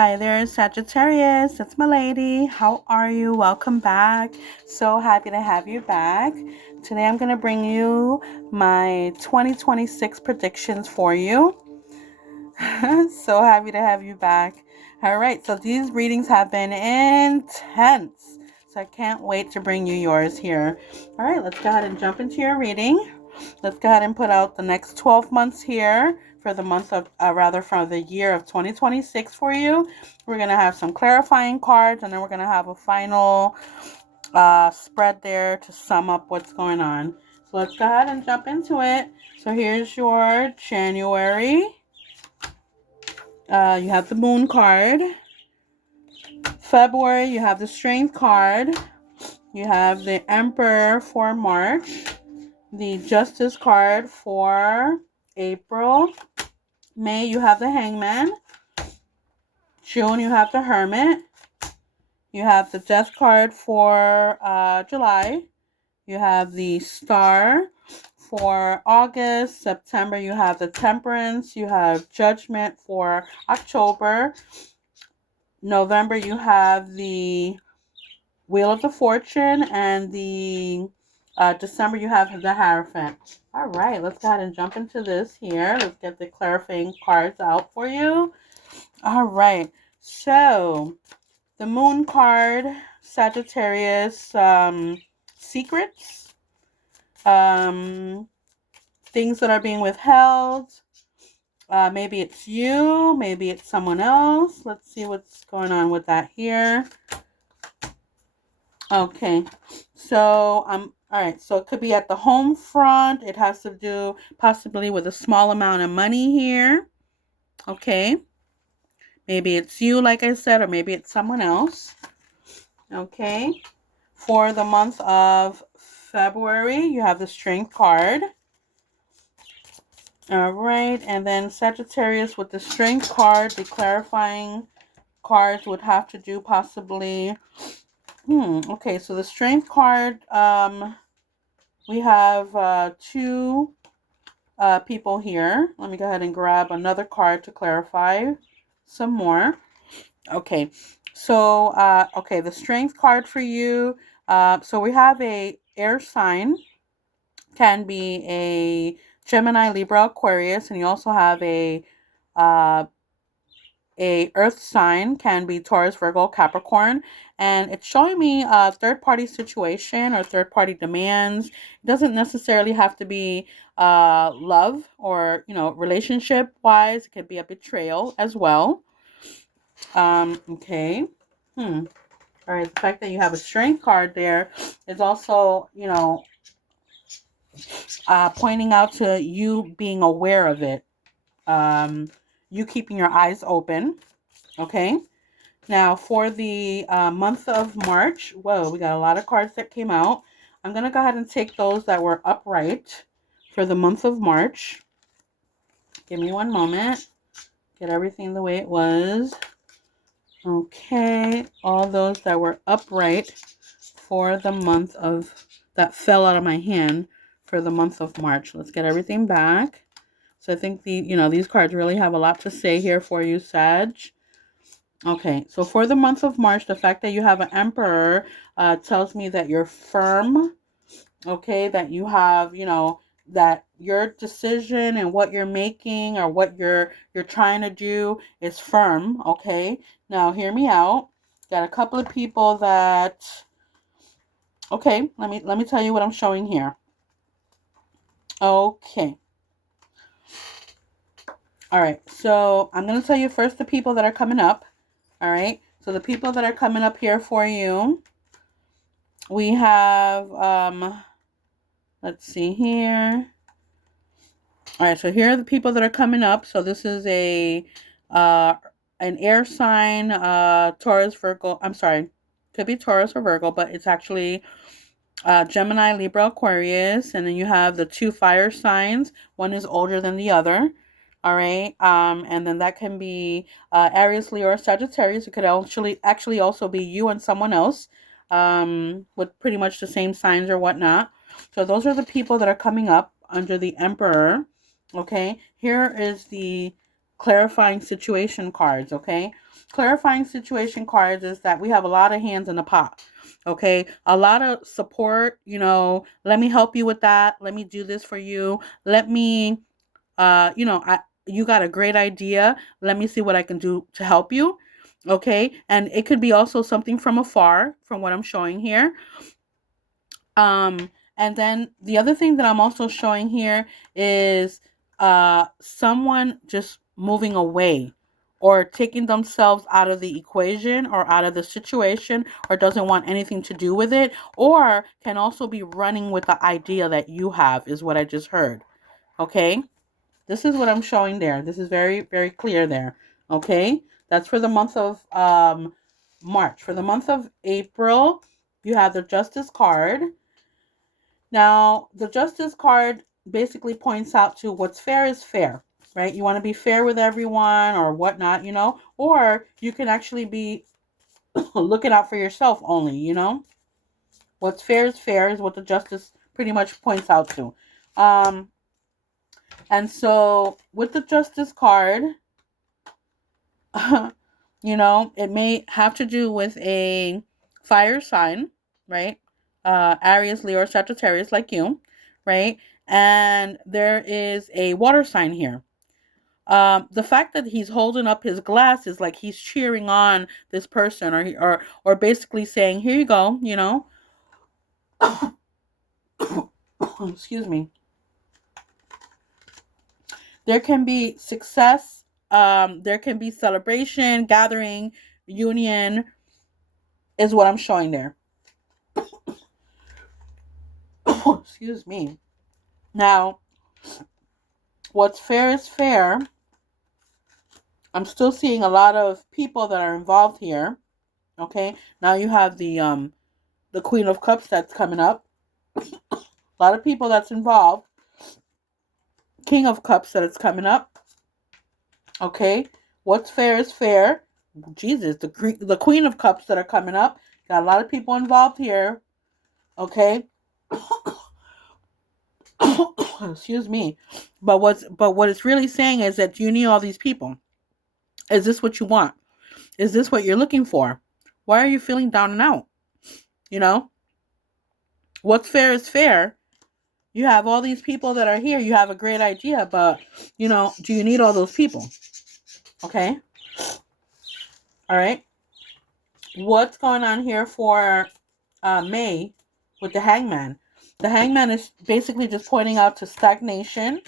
Hi there, Sagittarius. It's Milady. How are you? Welcome back. So happy to have you back. Today I'm going to bring you my 2026 predictions for you. So happy to have you back. All right, so these readings have been intense. So I can't wait to bring you yours here. All right, let's go ahead and jump into your reading. Let's go ahead and put out the next 12 months here for the month of, for the year of 2026 for you. We're going to have some clarifying cards, and then we're going to have a final spread there to sum up what's going on. So let's go ahead and jump into it. So here's your January. You have the Moon card. February, you have the Strength card. You have the Emperor for March. The Justice card for April. May, you have the Hangman. June, you have the Hermit. You have the Death card for July. You have the Star for August. September, you have the Temperance. You have Judgment for October. November, you have the Wheel of the Fortune. And the December, you have the Hierophant. All right, let's go ahead and jump into this here. Let's get the clarifying cards out for you. All right, so the Moon card, Sagittarius, secrets, things that are being withheld. Maybe it's you, maybe it's someone else. Let's see what's going on with that here. Okay, so all right, so it could be at the home front. It has to do possibly with a small amount of money here. Okay, maybe it's you, like I said, or maybe it's someone else. Okay, for the month of February, you have the Strength card. All right, and then Sagittarius with the Strength card, the clarifying cards would have to do possibly. Okay, so the Strength card, we have two people here. Let me go ahead and grab another card to clarify some more. Okay, so okay, the Strength card for you. So we have a air sign, can be a Gemini, Libra, Aquarius, and you also have uh, a earth sign, can be Taurus, Virgo, Capricorn, and it's showing me a third party situation or third party demands. It doesn't necessarily have to be love or relationship wise. It could be a betrayal as well. Okay. All right, the fact that you have a Strength card there is also pointing out to you being aware of it. You keeping your eyes open. Okay. Now, for the month of March, whoa, we got a lot of cards that came out. I'm going to go ahead and take those that were upright for the month of March. Give me one moment. Get everything the way it was. Okay, all those that were upright for the month of, that fell out of my hand for the month of March. Let's get everything back. So I think these cards really have a lot to say here for you, Sag. Okay, so for the month of March, the fact that you have an Emperor tells me that you're firm. Okay, that you have, that your decision and what you're making or what you're trying to do is firm. Okay, now hear me out. Got a couple of people that. Okay, let me tell you what I'm showing here. Okay. All right, so I'm going to tell you first the people that are coming up. All right, so the people that are coming up here for you, we have, let's see here. All right, so here are the people that are coming up. So this is an air sign, Taurus, Virgo. I'm sorry, could be Taurus or Virgo, but it's actually Gemini, Libra, Aquarius, and then you have the two fire signs. One is older than the other. All right, and then that can be Aries, Leo, or Sagittarius. It could actually also be you and someone else, with pretty much the same signs or whatnot. So those are the people that are coming up under the Emperor. Okay, here is the clarifying situation cards, okay? Clarifying situation cards is that we have a lot of hands in the pot, okay? A lot of support, let me help you with that. Let me do this for you. Let me, you got a great idea. Let me see what I can do to help you, okay? And it could be also something from afar, from what I'm showing here. And then the other thing that I'm also showing here is someone just moving away or taking themselves out of the equation or out of the situation or doesn't want anything to do with it, or can also be running with the idea that you have, is what I just heard. Okay? This is what I'm showing there. This is very, very clear there. Okay? That's for the month of March. For the month of April, you have the Justice card. Now, the Justice card basically points out to what's fair is fair, right? You want to be fair with everyone or whatnot, or you can actually be looking out for yourself only, What's fair is what the Justice pretty much points out to. And so with the Justice card, it may have to do with a fire sign, right? Aries, Leo, or Sagittarius, like you, right? And there is a water sign here. The fact that he's holding up his glass is like he's cheering on this person, or basically saying, "Here you go," Excuse me. There can be success. There can be celebration, gathering, union, is what I'm showing there. Excuse me. Now, what's fair is fair. I'm still seeing a lot of people that are involved here. Okay. Now you have the Queen of Cups that's coming up. A lot of people that's involved. King of Cups that it's coming up. Okay. What's fair is fair. Jesus, the Queen of Cups that are coming up. Got a lot of people involved here. Okay. Excuse me. But what it's really saying is that you need all these people. Is this what you want? Is this what you're looking for? Why are you feeling down and out? What's fair is fair. You have all these people that are here. You have a great idea, but do you need all those people? Okay. All right. What's going on here for May with the Hangman? The Hangman is basically just pointing out to stagnation,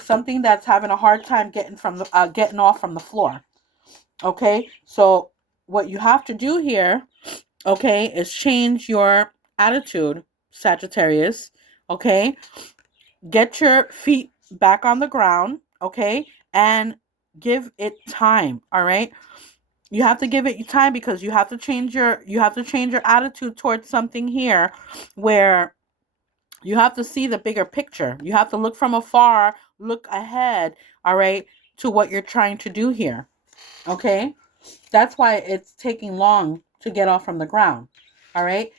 something that's having a hard time getting off from the floor. Okay, so what you have to do here, okay, is change your attitude, Sagittarius. Okay, get your feet back on the ground, okay, and give it time. All right. You have to give it time because you have to change your attitude towards something here where you have to see the bigger picture. You have to look from afar, look ahead, all right, to what you're trying to do here. Okay? That's why it's taking long to get off from the ground. All right?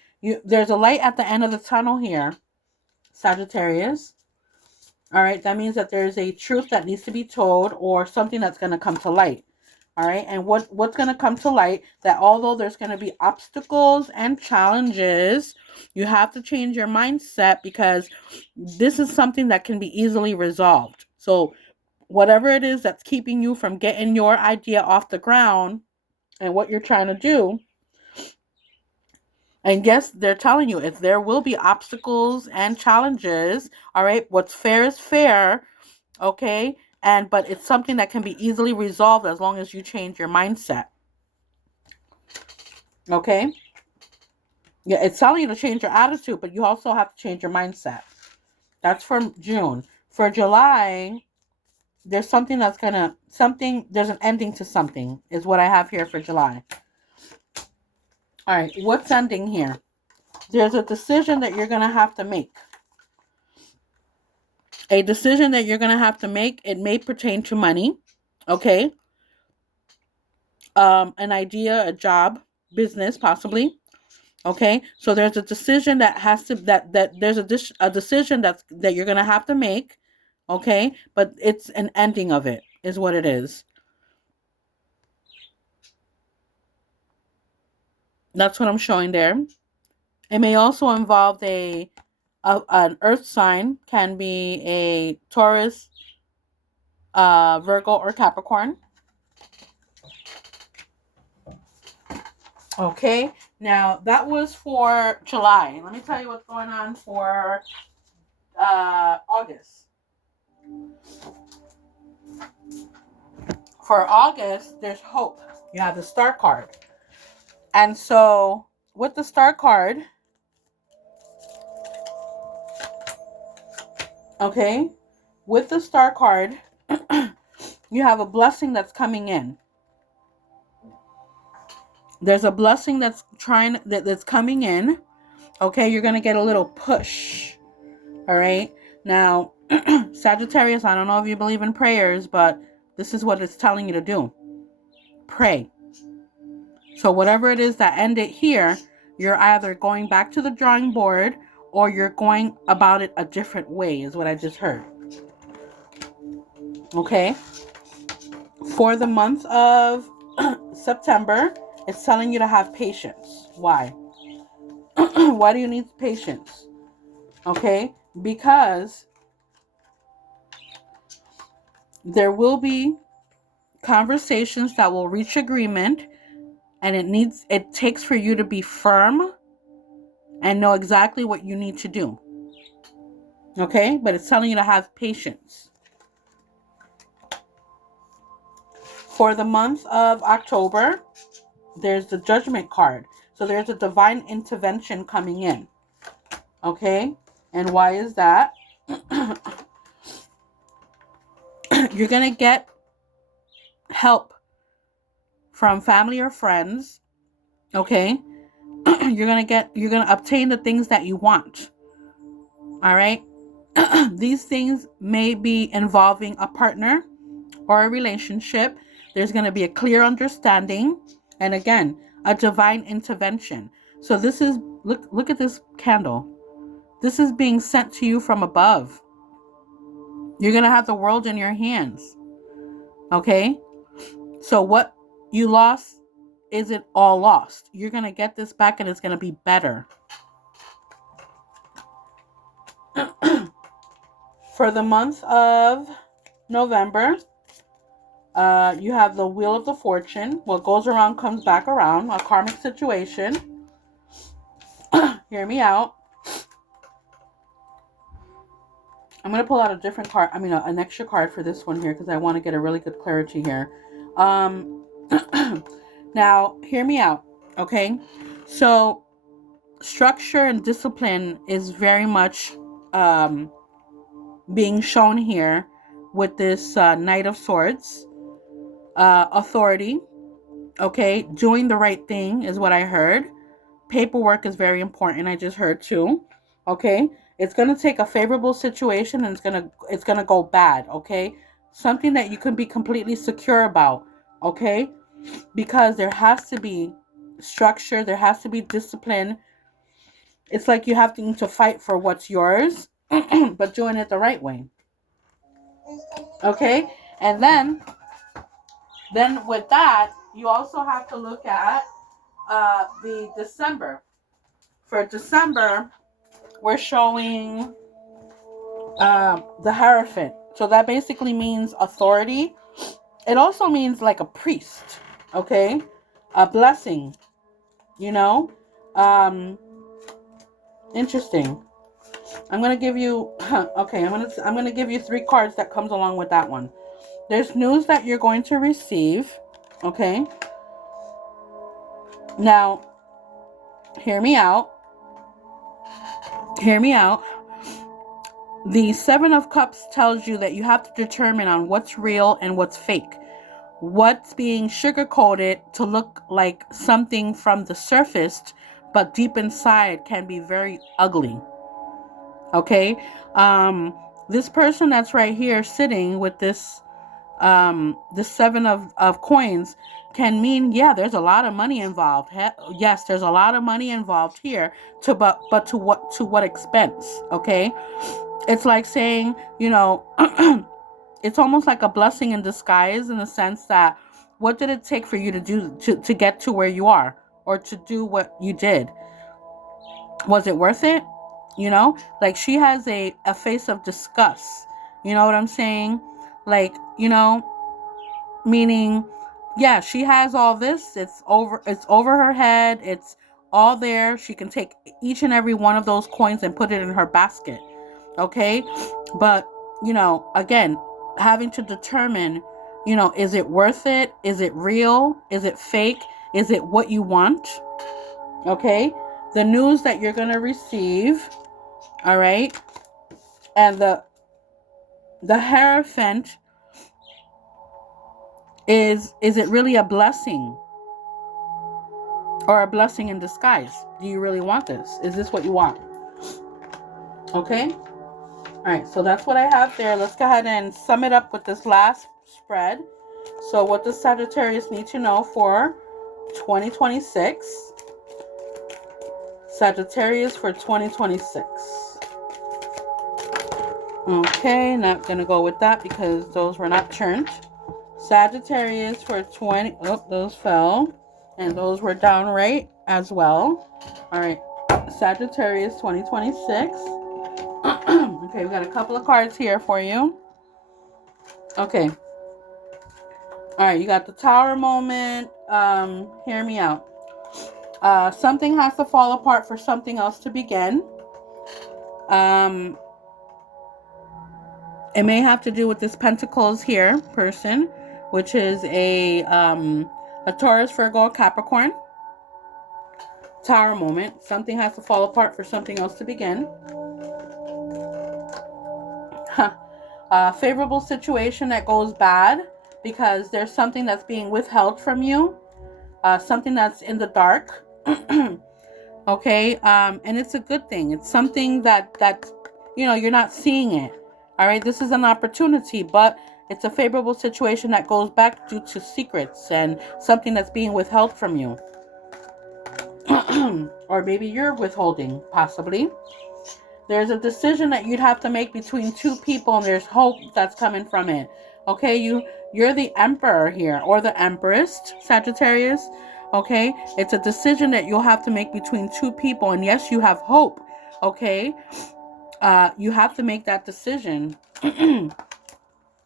There's a light at the end of the tunnel here, Sagittarius. All right? That means that there's a truth that needs to be told or something that's going to come to light. All right, and what's going to come to light, that although there's going to be obstacles and challenges, you have to change your mindset because this is something that can be easily resolved. So whatever it is that's keeping you from getting your idea off the ground and what you're trying to do, and yes, they're telling you if there will be obstacles and challenges, all right, what's fair is fair, okay? But it's something that can be easily resolved as long as you change your mindset. Okay? Yeah, it's telling you to change your attitude, but you also have to change your mindset. That's for June. For July, there's something there's an ending to something, is what I have here for July. All right, what's ending here? There's a decision that you're going to have to make. A decision that you're going to have to make. It may pertain to money, okay? An idea, a job, business, possibly. Okay, so there's a decision that has to there's a decision that you're going to have to make, okay? But it's an ending of it. is what it is. That's what I'm showing there. It may also involve an earth sign, can be a Taurus, Virgo, or Capricorn. Okay, now that was for July. Let me tell you what's going on for August. For August, there's hope. You have the Star card. And so with the Star card, okay, with the Star card, you have a blessing that's coming in. There's a blessing that's coming in. Okay, you're going to get a little push. All right. Now, Sagittarius, I don't know if you believe in prayers, but this is what it's telling you to do. Pray. So whatever it is that ended here, you're either going back to the drawing board or you're going about it a different way, is what I just heard. Okay. For the month of September, it's telling you to have patience. Why? Why do you need patience? Okay. Because there will be conversations that will reach agreement, and it takes for you to be firm and know exactly what you need to do. Okay? But it's telling you to have patience. For the month of October, there's the Judgment card. So there's a divine intervention coming in. Okay? And why is that? You're going to get help from family or friends. Okay? You're going to obtain the things that you want. All right? These things may be involving a partner or a relationship. There's going to be a clear understanding. And again, a divine intervention. So this is, look at this candle. This is being sent to you from above. You're going to have the world in your hands. Okay? So what you lost isn't all lost. You're going to get this back and it's going to be better. For the month of November, you have the Wheel of the Fortune. What goes around comes back around. A karmic situation. Hear me out. I'm going to pull out a different card. I mean, an extra card for this one here because I want to get a really good clarity here. Now, hear me out. Okay? So, structure and discipline is very much being shown here with this Knight of Swords. Authority. Okay? Doing the right thing is what I heard. Paperwork is very important. I just heard too. Okay? It's going to take a favorable situation and it's going to go bad, okay? Something that you can be completely secure about, okay? Because there has to be structure, there has to be discipline. It's like you have to fight for what's yours, but doing it the right way. Okay? And then with that, you also have to look at the December. For December, we're showing the Hierophant. So that basically means authority. It also means like a priest, okay? A blessing, you know? Interesting. I'm going to give you, okay, I'm going to give you 3 cards that comes along with that one. There's news that you're going to receive, okay? Now, hear me out. Hear me out. The 7 of Cups tells you that you have to determine on what's real and what's fake. What's being sugar-coated to look like something from the surface, but deep inside can be very ugly. Okay? This person that's right here sitting with this 7 of coins can mean, yeah, there's a lot of money involved. Yes, there's a lot of money involved here, but to what expense? Okay? It's like saying, you know, it's almost like a blessing in disguise, in the sense that what did it take for you to do to get to where you are, or to do what you did? Was it worth it? You know, like she has a face of disgust. You know what I'm saying? Like, you know, meaning, yeah, she has all this. It's over her head. It's all there. She can take each and every one of those coins and put it in her basket. Okay? But, you know, again, having to determine, you know, is it worth it? Is it real? Is it fake? Is it what you want? Okay? The news that you're going to receive, all right? And the Hierophant, is it really a blessing, or a blessing in disguise? Do you really want this? Is this what you want? Okay? All right, so that's what I have there. Let's go ahead and sum it up with this last spread. So what does Sagittarius need to know for 2026? Sagittarius for 2026. Okay, not going to go with that because those were not turned. Sagittarius for 20... Oh, those fell. And those were down right as well. All right, Sagittarius 2026. Okay, we got a couple of cards here for you. Okay. All right, you got the Tower moment. Hear me out. Something has to fall apart for something else to begin. It may have to do with this Pentacles here person, which is a Taurus, Virgo, Capricorn. Tower moment. Something has to fall apart for something else to begin. Favorable situation that goes bad because there's something that's being withheld from you. Something that's in the dark. Okay. And it's a good thing. It's something that you know, you're not seeing it. All right. This is an opportunity, but it's a favorable situation that goes back due to secrets and something that's being withheld from you. Or maybe you're withholding, possibly. There's a decision that you'd have to make between two people, and there's hope that's coming from it. Okay, you're the Emperor here, or the Empress, Sagittarius. Okay, it's a decision that you'll have to make between two people, and yes, you have hope. Okay, you have to make that decision.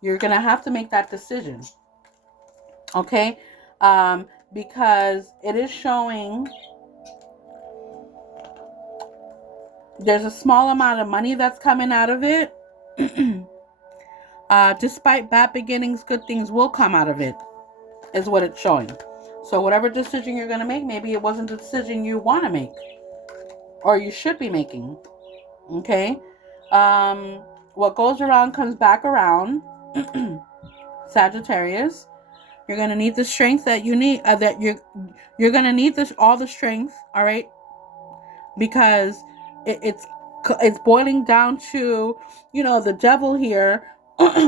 You're gonna have to make that decision. Okay, because it is showing there's a small amount of money that's coming out of it. Despite bad beginnings, good things will come out of it, is what it's showing. So whatever decision you're going to make, maybe it wasn't the decision you want to make, or you should be making. Okay? What goes around comes back around. Sagittarius, you're going to need the strength that you need, that you're going to need this, all the strength, all right? Because it's boiling down to, you know, the devil here,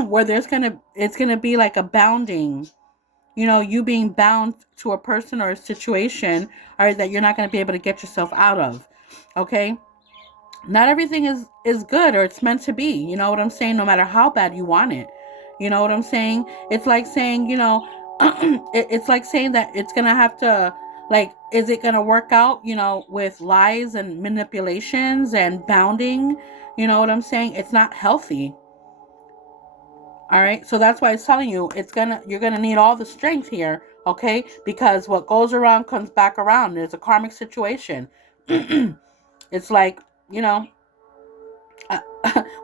where it's gonna be like a bounding, you know, you being bound to a person or a situation, all right, that you're not going to be able to get yourself out of. Okay, not everything is good, or it's meant to be. You know what I'm saying? No matter how bad you want it. You know what I'm saying? It's like saying, you know, it's like saying that it's gonna have to. Like, is it going to work out, you know, with lies and manipulations and bounding? You know what I'm saying? It's not healthy. All right. So that's why it's telling you you're going to need all the strength here. Okay. Because what goes around comes back around. There's a karmic situation. It's like, you know,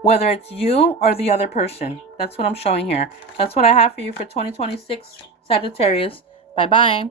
whether it's you or the other person. That's what I'm showing here. That's what I have for you for 2026, Sagittarius. Bye-bye.